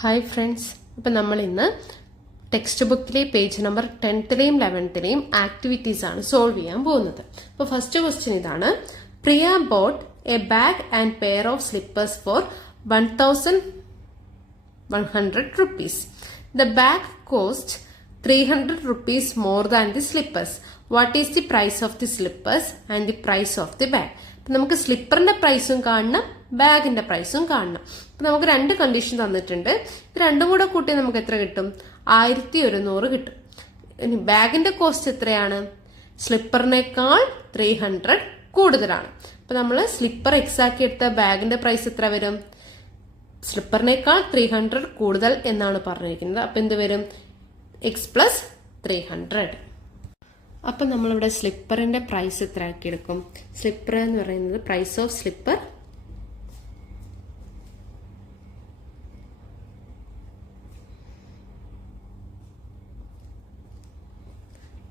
Hi friends, അപ്പം നമ്മൾ ഇന്ന് ടെക്സ്റ്റ് ബുക്കിലെ പേജ് നമ്പർ 10ലെയും 11ലെയും ആക്ടിവിറ്റീസ് ആണ് സോൾവ് ചെയ്യാൻ പോകുന്നത്. അപ്പോൾ ഫസ്റ്റ് ക്വസ്റ്റ്യൻ ഇതാണ്. Priya bought a bag and pair of slippers for 1100 rupees. The bag cost 300 rupees more than the slippers. What is the price of the slippers and the price of the bag? അപ്പം നമുക്ക് സ്ലിപ്പറിന്റെ പ്രൈസും കാണണം, ബാഗിന്റെ പ്രൈസും കാണണം. അപ്പം നമുക്ക് രണ്ട് കണ്ടീഷൻ തന്നിട്ടുണ്ട്. ഇത് രണ്ടും കൂടെ കൂട്ടി നമുക്ക് എത്ര കിട്ടും? 1100 കിട്ടും. ഇനി ബാഗിന്റെ കോസ്റ്റ് എത്രയാണ്? സ്ലിപ്പറിനേക്കാൾ 300 കൂടുതലാണ്. അപ്പൊ നമ്മൾ സ്ലിപ്പർ എക്സാക്കി എടുത്ത ബാഗിന്റെ പ്രൈസ് എത്ര വരും? സ്ലിപ്പറിനേക്കാൾ 300 കൂടുതൽ എന്നാണ് പറഞ്ഞിരിക്കുന്നത്. അപ്പൊ എന്ത് വരും? X plus 300. അപ്പൊ നമ്മളിവിടെ സ്ലിപ്പറിന്റെ പ്രൈസ് എത്ര ആക്കി എടുക്കും? സ്ലിപ്പർ എന്ന് പറയുന്നത് പ്രൈസ് ഓഫ് സ്ലിപ്പർ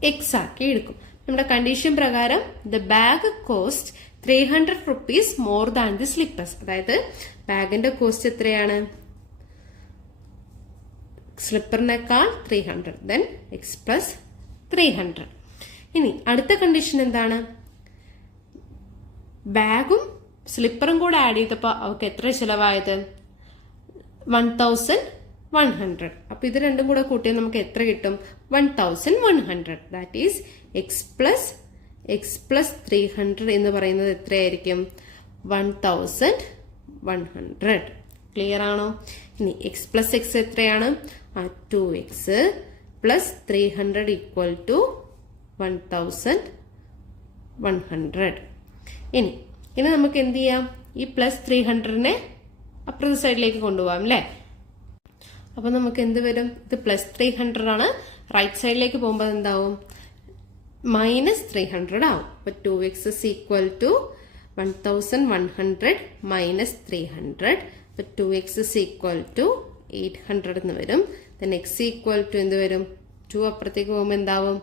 എക്സ് ആക്കി എടുക്കും. നമ്മുടെ കണ്ടീഷൻ പ്രകാരം the bag cost 300 rupees more than the slippers. അതായത് ബാഗിന്റെ കോസ്റ്റ് എത്രയാണ്? സ്ലിപ്പറിനേക്കാൾ 300, ദെൻ എക്സ് പ്ലസ് 300. ഇനി അടുത്ത കണ്ടീഷൻ എന്താണ്? ബാഗും സ്ലിപ്പറും കൂടെ ആഡ് ചെയ്തപ്പോൾ അവർക്ക് എത്ര ചിലവായത്? 1100. അപ്പൊ ഇത് രണ്ടും കൂടെ കൂട്ടിയാൽ നമുക്ക് എത്ര കിട്ടും? 1100. ദാറ്റ് ഈസ് എക്സ് പ്ലസ് 300 എന്ന് പറയുന്നത് എത്രയായിരിക്കും? 1100. ക്ലിയർ ആണോ? ഇനി എക്സ് പ്ലസ് എക്സ് എത്രയാണ്? 2x plus 300 equal to 1100. ഇനി നമുക്ക് എന്ത് ചെയ്യാം? ഈ പ്ലസ് 300നെ അപ്പുറത്തെ സൈഡിലേക്ക് കൊണ്ടുപോകാം അല്ലേ? അപ്പൊ നമുക്ക് എന്ത് വരും? ഇത് പ്ലസ് 300 ആണ്. റൈറ്റ് സൈഡിലേക്ക് പോകുമ്പോൾ എന്താവും? മൈനസ് 300 ആവും. അപ്പൊ 2x is equal to 1100 minus 300. അപ്പൊ 2x is equal to 800 എന്ന് വരും. then x equal to എന്ത് വരും? 2 അപ്പുറത്തേക്ക് പോകുമ്പോൾ എന്താവും?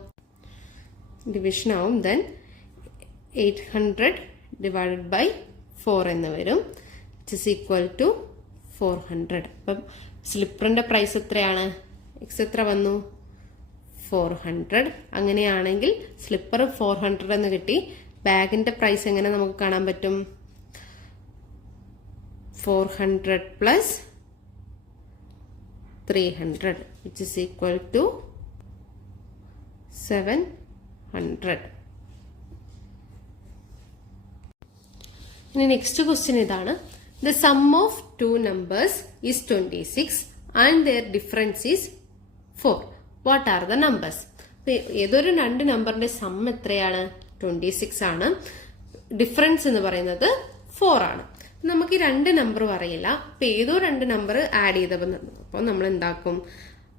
ഡിവിഷൻ ആവും. then 800 divided by 4 എന്ന് വരും. which is equal to 400. അപ്പം സ്ലിപ്പറിന്റെ പ്രൈസ് എത്രയാണ്? എക്സ് എത്ര വന്നു? 400. അങ്ങനെയാണെങ്കിൽ സ്ലിപ്പർ 400 എന്ന് കിട്ടി. ബാഗിന്റെ പ്രൈസ് എങ്ങനെ നമുക്ക് കാണാൻ പറ്റും? 400 plus 300 which is equal to 700. ഇനി നെക്സ്റ്റ് ക്വസ്റ്റ്യൻ ഇതാണ്. The sum of two numbers is 26 and their difference is 4. What are the numbers? ഏതൊരു രണ്ട് നമ്പറിന്റെ സം എത്രയാണ്? 26 ആണ്. ഡിഫറൻസ് എന്ന് പറയുന്നത് 4 ആണ്. നമുക്ക് ഈ രണ്ട് നമ്പറും അറിയില്ല. അപ്പൊ ഏതോ രണ്ട് നമ്പർ ആഡ് ചെയ്തപ്പോൾ അപ്പോൾ നമ്മൾ എന്താക്കും?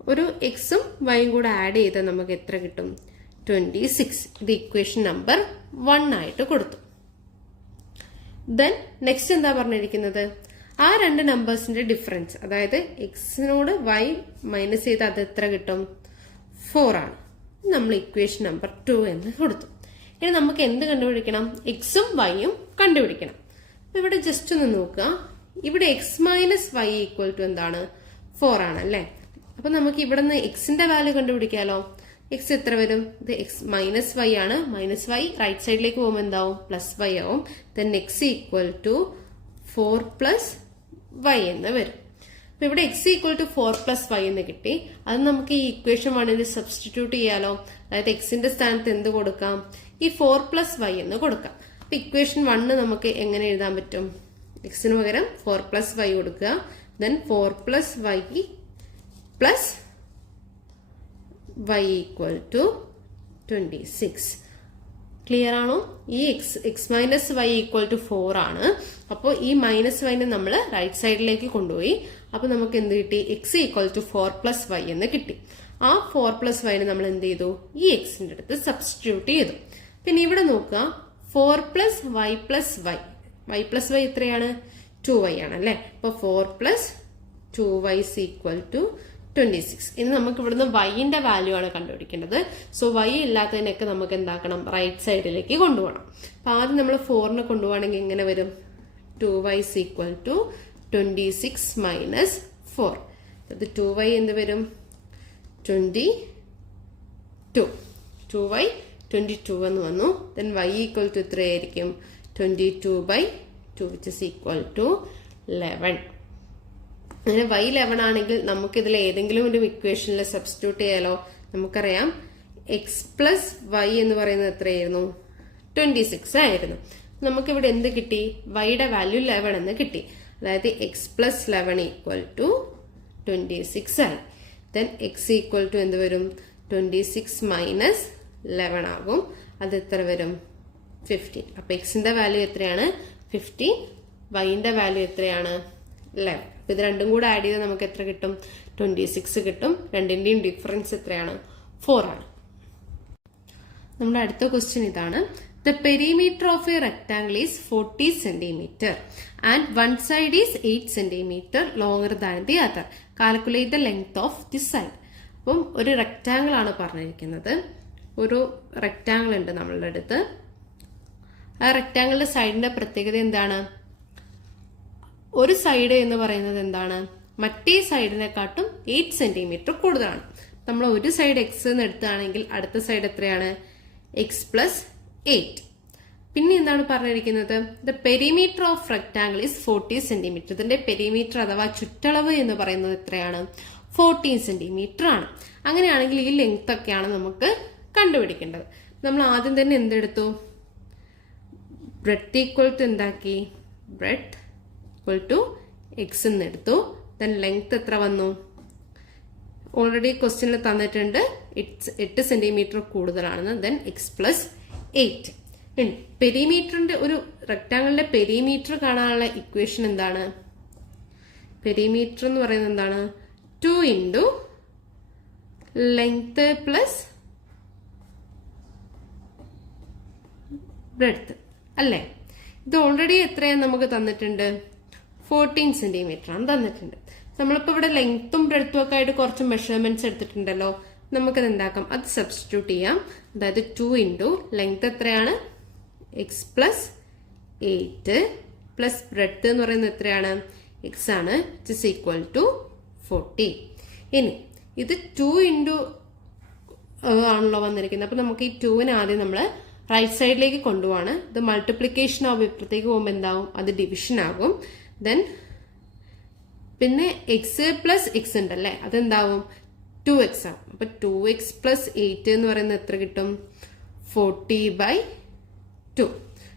ഒരു എക്സും വൈയും കൂടെ ആഡ് ചെയ്താൽ നമുക്ക് എത്ര കിട്ടും? 26. ഇത് ഇക്വേഷൻ നമ്പർ 1 ആയിട്ട് കൊടുത്തു. ദെൻ നെക്സ്റ്റ് എന്താ പറഞ്ഞിരിക്കുന്നത്? ആ രണ്ട് നമ്പേഴ്സിന്റെ ഡിഫറൻസ്, അതായത് എക്സിനോട് വൈ മൈനസ് ചെയ്ത് അത് എത്ര കിട്ടും? 4 ആണ്. നമ്മൾ ഇക്വേഷൻ നമ്പർ 2 എന്ന് കൊടുത്തു. ഇനി നമുക്ക് എന്ത് കണ്ടുപിടിക്കണം? എക്സും വൈയും കണ്ടുപിടിക്കണം. അപ്പൊ ഇവിടെ ജസ്റ്റ് ഒന്ന് നോക്കുക. ഇവിടെ x minus y equal to എന്താണ്? 4 ആണ് അല്ലെ? അപ്പൊ നമുക്ക് ഇവിടെ നിന്ന് എക്സിന്റെ വാല്യൂ കണ്ടുപിടിക്കാലോ. എക്സ് എത്ര വരും? ഇത് എക്സ് മൈനസ് വൈ ആണ്. മൈനസ് വൈ റൈറ്റ് സൈഡിലേക്ക് പോകുമ്പോൾ എന്താവും? പ്ലസ് വൈ ആവും. Then x equal to 4 plus y എന്ന് വരും. അപ്പൊ ഇവിടെ x equal to 4 plus y എന്ന് കിട്ടി. അത് നമുക്ക് ഈ ഇക്വേഷൻ 1 സബ്സ്റ്റിറ്റ്യൂട്ട് ചെയ്യാലോ. അതായത് എക്സിന്റെ സ്ഥാനത്ത് എന്ത് കൊടുക്കാം? ഈ 4 പ്ലസ് വൈ എന്ന് കൊടുക്കാം. അപ്പൊ ഇക്വേഷൻ 1 നമുക്ക് എങ്ങനെ എഴുതാൻ പറ്റും? എക്സിന് പകരം 4 പ്ലസ് വൈ കൊടുക്കുക. Then 4 plus y plus y equal to 26. Clear ആണോ? ഈ x minus y equal to 4 ആണ്. അപ്പോൾ ഈ മൈനസ് വൈനെ നമ്മൾ റൈറ്റ് സൈഡിലേക്ക് കൊണ്ടുപോയി. അപ്പൊ നമുക്ക് എന്ത് കിട്ടി? X equal to 4 plus y എന്ന് കിട്ടി. ആ 4 പ്ലസ് വൈനെ നമ്മൾ എന്ത് ചെയ്തു? ഈ എക്സിന്റെ അടുത്ത് സബ്സ്റ്റിറ്റ്യൂട്ട് ചെയ്തു. പിന്നെ ഇവിടെ നോക്കുക. 4 plus y plus y. Y plus y എത്രയാണ്? 2y ആണ് അല്ലെ? അപ്പൊ 4 പ്ലസ് 2y ഈക്വൽ ടു 26. ഇനി നമുക്ക് ഇവിടുന്ന് വൈന്റെ വാല്യൂ ആണ് കണ്ടുപിടിക്കേണ്ടത്. സോ വൈ ഇല്ലാത്തതിനൊക്കെ നമുക്ക് എന്താക്കണം? റൈറ്റ് സൈഡിലേക്ക് കൊണ്ടുപോകണം. അപ്പൊ ആദ്യം നമ്മൾ 4നെ കൊണ്ടുപോകണമെങ്കിൽ എങ്ങനെ വരും? 2y equal to 26 minus 4. അത് 2y എന്ത് വരും 22 2y 22 എന്ന് വന്നു. ദെൻ y ഈക്വൽ ടു എത്രയായിരിക്കും 22/2 which is equal to 11. അങ്ങനെ y 11 ആണെങ്കിൽ നമുക്ക് ഇതിൽ ഏതെങ്കിലും ഒരു ഇക്വേഷനിൽ സബ്സ്റ്റിറ്റ്യൂട്ട് ചെയ്യാലോ. നമുക്കറിയാം എക്സ് പ്ലസ് വൈ എന്ന് പറയുന്നത് എത്രയായിരുന്നു 26 ആയിരുന്നു. നമുക്കിവിടെ എന്ത് കിട്ടി വൈയുടെ വാല്യൂ 11 എന്ന് കിട്ടി. അതായത് എക്സ് പ്ലസ് 11 ഈക്വൽ ടു 26 ആയി. ദെൻ എക്സ് ഈക്വൽ ടു എന്ത് വരും 26 മൈനസ് 11 ആകും. അത് എത്ര വരും 15. അപ്പൊ എക്സിന്റെ വാല്യൂ എത്രയാണ് 15, വൈന്റെ വാല്യൂ എത്രയാണ് 11. അപ്പൊ ഇത് രണ്ടും കൂടെ ആഡ് ചെയ്താൽ നമുക്ക് എത്ര കിട്ടും 26 കിട്ടും. രണ്ടിന്റെയും ഡിഫറൻസ് എത്രയാണ് 4 ആണ്. നമ്മുടെ അടുത്ത ക്വസ്റ്റ്യൻ ഇതാണ്. The perimeter of a rectangle is 40 cm and one side is 8 cm longer than the other. Calculate the length of this side. അപ്പം ഒരു റെക്ടാങ്കിൾ ആണ് പറഞ്ഞിരിക്കുന്നത്. ഒരു റെക്ടാങ്കിൾ ഉണ്ട് നമ്മളുടെ അടുത്ത്. ആ റെക്ടാങ്കിളിന്റെ സൈഡിന്റെ പ്രത്യേകത എന്താണ്? ഒരു സൈഡ് എന്ന് പറയുന്നത് എന്താണ് മറ്റേ സൈഡിനെക്കാട്ടും 8 സെന്റിമീറ്റർ കൂടുതലാണ്. നമ്മൾ ഒരു സൈഡ് എക്സ് എന്ന് എടുത്താണെങ്കിൽ അടുത്ത സൈഡ് എത്രയാണ് എക്സ് പ്ലസ് 8. പിന്നെ എന്താണ് പറഞ്ഞിരിക്കുന്നത് the perimeter of rectangle is 40 centimetre. ഇതിന്റെ പെരിമീറ്റർ അഥവാ ചുറ്റളവ് എന്ന് പറയുന്നത് എത്രയാണ് 14 സെന്റിമീറ്റർ ആണ്. അങ്ങനെയാണെങ്കിൽ ഈ ലെങ്ത് ഒക്കെയാണ് നമുക്ക് കണ്ടുപിടിക്കേണ്ടത്. നമ്മൾ ആദ്യം തന്നെ എന്തെടുത്തു ബ്രെഡ്ത്ത് ഈക്വൽ ടു എന്താക്കി ബ്രെഡ്ത്ത് ഈക്വൽ ടു എക്സ് എന്ന് എടുത്തു. ദെൻ ലെങ്ത് എത്ര വന്നു ഓൾറെഡി ക്വസ്റ്റ്യനിൽ തന്നിട്ടുണ്ട് 8 സെന്റിമീറ്റർ കൂടുതലാണെന്ന്. Then X plus 8. പെരിമീറ്ററിന്റെ ഒരു റെക്ടാങ്കിളിന്റെ പെരിമീറ്റർ കാണാനുള്ള ഇക്വേഷൻ എന്താണ്? പെരിമീറ്റർ എന്ന് പറയുന്നത് എന്താണ് 2 ഇൻറ്റു ലെങ്ത് പ്ലസ് ബ്രെഡ്ത്ത് അല്ലേ? ഇത് ഓൾറെഡി എത്രയാണ് നമുക്ക് തന്നിട്ടുണ്ട് 14 സെന്റിമീറ്റർ ആണ് തന്നിട്ടുണ്ട്. നമ്മളിപ്പോ ഇവിടെ ലെങ്ത്തും ബ്രെഡ്ത്തും ഒക്കെ ആയിട്ട് കുറച്ച് മെഷർമെന്റ്സ് എടുത്തിട്ടുണ്ടല്ലോ. നമുക്കത് എന്താക്കാം അത് സബ്സ്റ്റിറ്റ്യൂട്ട് ചെയ്യാം. അതായത് 2 ഇൻറ്റു ലെങ്ത് എത്രയാണ് എക്സ് പ്ലസ് 8 പ്ലസ് ബ്രെഡ്ത്ത് എന്ന് പറയുന്നത് എത്രയാണ് എക്സ് ആണ് വിച്ച് ഇസ് ഈക്വൽ ടു 40. ഇനി ഇത് 2 ഇൻറ്റു ആണല്ലോ വന്നിരിക്കുന്നത്. അപ്പൊ നമുക്ക് ഈ 2നെ ആദ്യം നമ്മൾ റൈറ്റ് സൈഡിലേക്ക് കൊണ്ടുപോവാണ്. ഇത് മൾട്ടിപ്ലിക്കേഷൻ ആവും. ഇപ്പുറത്തേക്ക് പോകുമ്പോൾ എന്താവും അത് ഡിവിഷൻ ആകും. ദെൻ പിന്നെ എക്സ് പ്ലസ് എക്സ് ഉണ്ടല്ലേ അതെന്താവും 2x ആവും. അപ്പൊ 2x പ്ലസ് 8 എന്ന് പറയുന്നത് എത്ര കിട്ടും 40/2.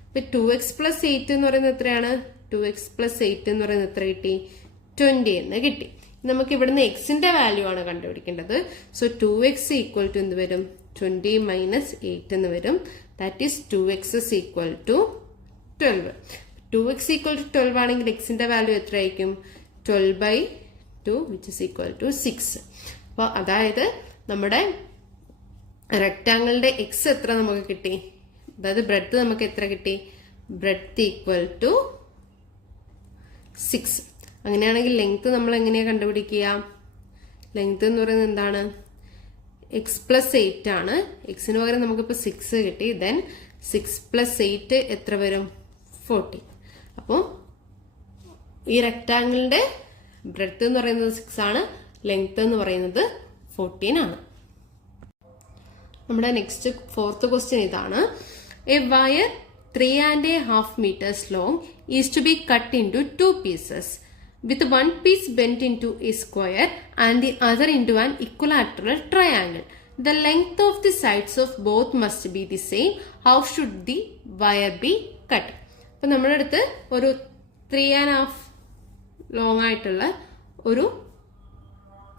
അപ്പൊ 2x പ്ലസ് 8 എന്ന് പറയുന്നത് എത്രയാണ് 2x പ്ലസ് 8 എന്ന് പറയുന്നത് എത്ര കിട്ടി 20 എന്ന് കിട്ടി. നമുക്ക് ഇവിടുന്ന് എക്സിന്റെ വാല്യൂ ആണ് കണ്ടുപിടിക്കേണ്ടത്. സോ 2x ഈക്വൽ ടു എന്ത് വരും 20 മൈനസ് 8 എന്ന് വരും. That is 2x is equal to 12. 2x equal to 12 ആണെങ്കിൽ എക്സിന്റെ വാല്യൂ എത്ര ആയിരിക്കും 12/2 വിച്ച് ഇസ് ഈക്വൽ ടു 6. അപ്പോൾ അതായത് നമ്മുടെ റെക്ടാങ്കിളിന്റെ എക്സ് എത്ര നമുക്ക് കിട്ടി, അതായത് ബ്രെഡ്ത്ത് നമുക്ക് എത്ര കിട്ടി ബ്രെഡ്ത്ത് ഈക്വൽ ടു 6. അങ്ങനെയാണെങ്കിൽ ലെങ്ത് നമ്മൾ എങ്ങനെയാ കണ്ടുപിടിക്കുക? ലെങ്ത് എന്ന് പറയുന്നത് എന്താണ് എക്സ് പ്ലസ് 8 ആണ്. എക്സിന് പകരം നമുക്കിപ്പോൾ 6 കിട്ടി. ദെൻ 6 പ്ലസ് 8 എത്ര വരും 40. അപ്പോൾ ഈ റെക്ടാങ്കിളിന്റെ ബ്രെഡ്ത്ത് എന്ന് പറയുന്നത് 6 ആണ്, ലെങ്ത് എന്ന് പറയുന്നത് 14 ആണ്. നമ്മുടെ നെക്സ്റ്റ് ഫോർത്ത് ക്വസ്റ്റ്യൻ ഇതാണ്. A wire 3.5 meters long is to be cut into 2 pieces with one piece bent into a square and the other into an equilateral triangle. The length of the sides of both must be the same. How should the wire be cut? അപ്പൊ നമ്മുടെ അടുത്ത് ഒരു 3.5 long ആയിട്ടുള്ള ഒരു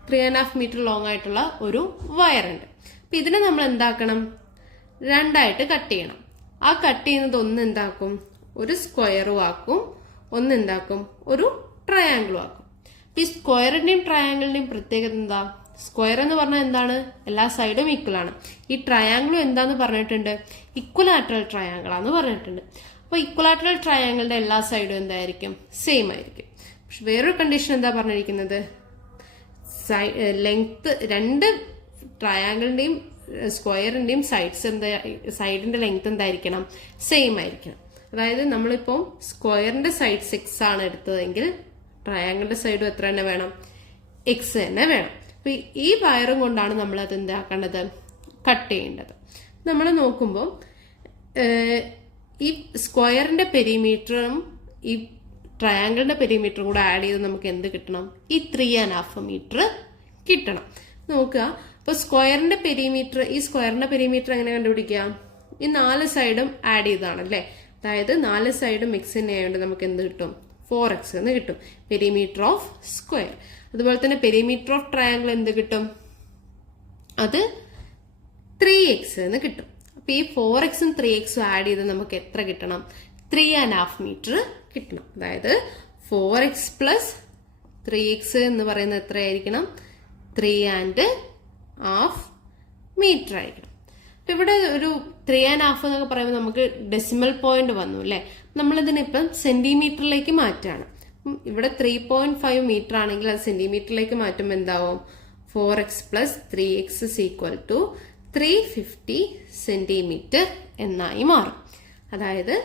3.5 meter long ആയിട്ടുള്ള ഒരു wire ഉണ്ട്. അപ്പൊ ഇതിനെ നമ്മൾ എന്താക്കണം രണ്ടായിട്ട് കട്ട് ചെയ്യണം. ആ കട്ട് ചെയ്യുന്നത് ഒന്ന് എന്താക്കും ഒരു സ്ക്വയറും ആക്കും, ഒന്ന് എന്താക്കും ഒരു ട്രയാങ്കിളും ആക്കും. ഈ സ്ക്വയറിന്റെയും ട്രയാങ്കിളിന്റെയും പ്രത്യേകത എന്താ? സ്ക്വയർ എന്ന് പറഞ്ഞാൽ എന്താണ് എല്ലാ സൈഡും ഈക്വൽ ആണ്. ഈ ട്രയാങ്കിളും എന്താന്ന് പറഞ്ഞിട്ടുണ്ട് ഇക്വലാറ്ററൽ ട്രയാങ്കിൾ ആന്ന് പറഞ്ഞിട്ടുണ്ട്. അപ്പൊ ഇക്വലാറ്ററൽ ട്രയാങ്കിളിന്റെ എല്ലാ സൈഡും എന്തായിരിക്കും സെയിം ആയിരിക്കും. പക്ഷെ വേറൊരു കണ്ടീഷൻ എന്താ പറഞ്ഞിരിക്കുന്നത് ലെങ്ത് രണ്ട് ട്രയാങ്കിളിന്റെയും സ്ക്വയറിന്റെയും സൈഡിന്റെ ലെങ്ത് എന്തായിരിക്കണം സെയിം ആയിരിക്കണം. അതായത് നമ്മളിപ്പോൾ സ്ക്വയറിന്റെ സൈഡ് 6 ആണ് എടുത്തതെങ്കിൽ ട്രയാങ്കിളിന്റെ സൈഡും എത്ര തന്നെ വേണം എക്സ് തന്നെ വേണം. അപ്പൊ ഈ വയറും കൊണ്ടാണ് നമ്മൾ അത് എന്താക്കേണ്ടത്, കട്ട് ചെയ്യേണ്ടത്. നമ്മൾ നോക്കുമ്പോൾ ഈ സ്ക്വയറിന്റെ പെരിമീറ്ററും ഈ ട്രയാങ്കിളിന്റെ പെരിമീറ്ററും കൂടെ ആഡ് ചെയ്ത് നമുക്ക് എന്ത് കിട്ടണം, ഈ 3.5 മീറ്റർ കിട്ടണം. നോക്കുക, ഇപ്പൊ സ്ക്വയറിന്റെ പെരിമീറ്റർ, ഈ സ്ക്വയറിന്റെ പെരിമീറ്റർ എങ്ങനെ കണ്ടുപിടിക്കാം, ഈ 4 സൈഡും ആഡ് ചെയ്താണ് അല്ലെ. അതായത് 4 സൈഡും എക്സ് തന്നെ ആയതുകൊണ്ട് നമുക്ക് എന്ത് കിട്ടും, 4x എന്ന് കിട്ടും, പെരിമീറ്റർ ഓഫ് സ്ക്വയർ. അതുപോലെ തന്നെ പെരിമീറ്റർ ഓഫ് ട്രയാങ്കിൾ എന്ത് കിട്ടും, അത് 3x എന്ന് കിട്ടും. അപ്പൊ ഈ 4xും 3xും ആഡ് ചെയ്ത് നമുക്ക് എത്ര കിട്ടണം, 3.5 മീറ്റർ കിട്ടണം. അതായത് 4x പ്ലസ് 3x എന്ന് പറയുന്നത് എത്രയായിരിക്കണം, 3.5 മീറ്റർ ആയിരിക്കണം. അപ്പൊ ഇവിടെ ഒരു 3.5 എന്നൊക്കെ പറയുമ്പോൾ നമുക്ക് ഡെസിമൽ പോയിന്റ് വന്നു അല്ലെ. നമ്മളിതിനിപ്പം സെന്റിമീറ്ററിലേക്ക് മാറ്റാണ്. ഇവിടെ 3.5 മീറ്റർ ആണെങ്കിൽ അത് സെന്റിമീറ്ററിലേക്ക് മാറ്റുമ്പോൾ എന്താവും, 4x plus 3x is equal to 350 centimetre എന്നായി മാറും. അതായത്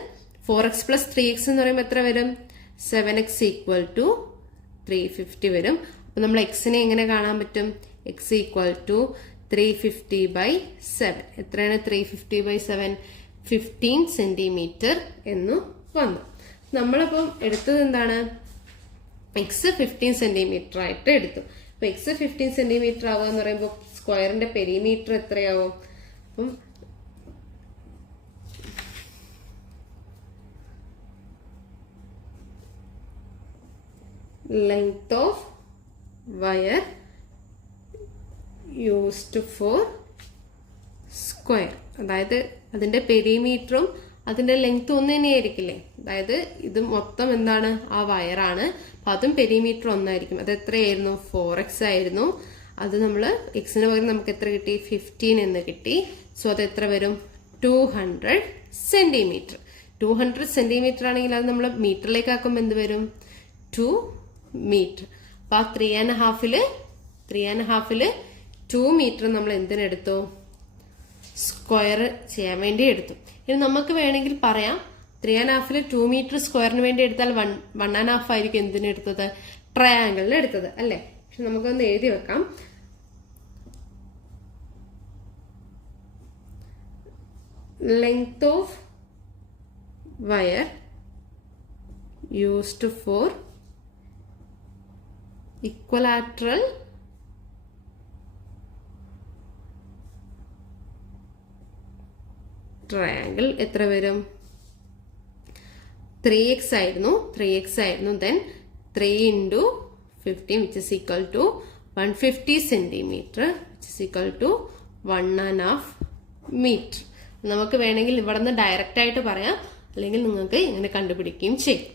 4x പ്ലസ് 3x എന്ന് പറയുമ്പോൾ എത്ര വരും, 7x ഈക്വൽ ടു 350 വരും. അപ്പൊ നമ്മൾ എക്സിനെ എങ്ങനെ കാണാൻ പറ്റും, എക്സ് ഈക്വൽ ടു 350/7. എത്രയാണ് 350/7, 15 സെന്റിമീറ്റർ എന്നു വന്നു. നമ്മളിപ്പം എടുത്തത് എന്താണ്, എക്സ് 15 സെന്റിമീറ്റർ ആയിട്ട് എടുത്തു. അപ്പൊ എക്സ് 15 സെന്റിമീറ്റർ ആവുക എന്ന് പറയുമ്പോൾ സ്ക്വയറിന്റെ പെരിമീറ്റർ എത്രയാവും, അപ്പം length of wire used for square. അതായത് അതിന്റെ പെരിമീറ്ററും അതിന്റെ ലെങ്ത് ഒന്ന് തന്നെയായിരിക്കില്ലേ. അതായത് ഇത് മൊത്തം എന്താണ്, ആ വയറാണ്. അപ്പൊ അതും പെരിമീറ്റർ ഒന്നായിരിക്കും. അത് എത്രയായിരുന്നു, 4x ആയിരുന്നു. അത് നമ്മൾ എക്സിന് പകരം നമുക്ക് എത്ര കിട്ടി, 15 എന്ന് കിട്ടി. സോ അത് എത്ര വരും, 200 സെന്റിമീറ്റർ. 200 സെന്റിമീറ്റർ ആണെങ്കിൽ അത് നമ്മൾ മീറ്ററിലേക്ക് ആക്കുമ്പോൾ എന്ത് വരും, 2 മീറ്റർ. അപ്പൊ ആ 3.5-ല് 2 മീറ്റർ നമ്മൾ എന്തിനെടുത്തു, സ്ക്വയർ ചെയ്യാൻ വേണ്ടി എടുത്തു. ഇനി നമുക്ക് വേണമെങ്കിൽ പറയാം 3.5-ല് 2 മീറ്റർ സ്ക്വയറിന് വേണ്ടി എടുത്താൽ 1.5 ആയിരിക്കും എന്തിനെടുത്തത്, ട്രയാങ്കിളിന് എടുത്തത് അല്ലെ. പക്ഷെ നമുക്കൊന്ന് എഴുതി വെക്കാം. Length of wire used for equilateral triangle എത്ര വരും, 3x ആയിരുന്നു. Then 3 into 15 which is equal to 150 centimetre which is equal to 1.5 metre. നമുക്ക് വേണമെങ്കിൽ ഇവിടെ നിന്ന് ഡയറക്റ്റ് ആയിട്ട് പറയാം, അല്ലെങ്കിൽ നിങ്ങൾക്ക് ഇങ്ങനെ കണ്ടുപിടിക്കുകയും ചെയ്യും.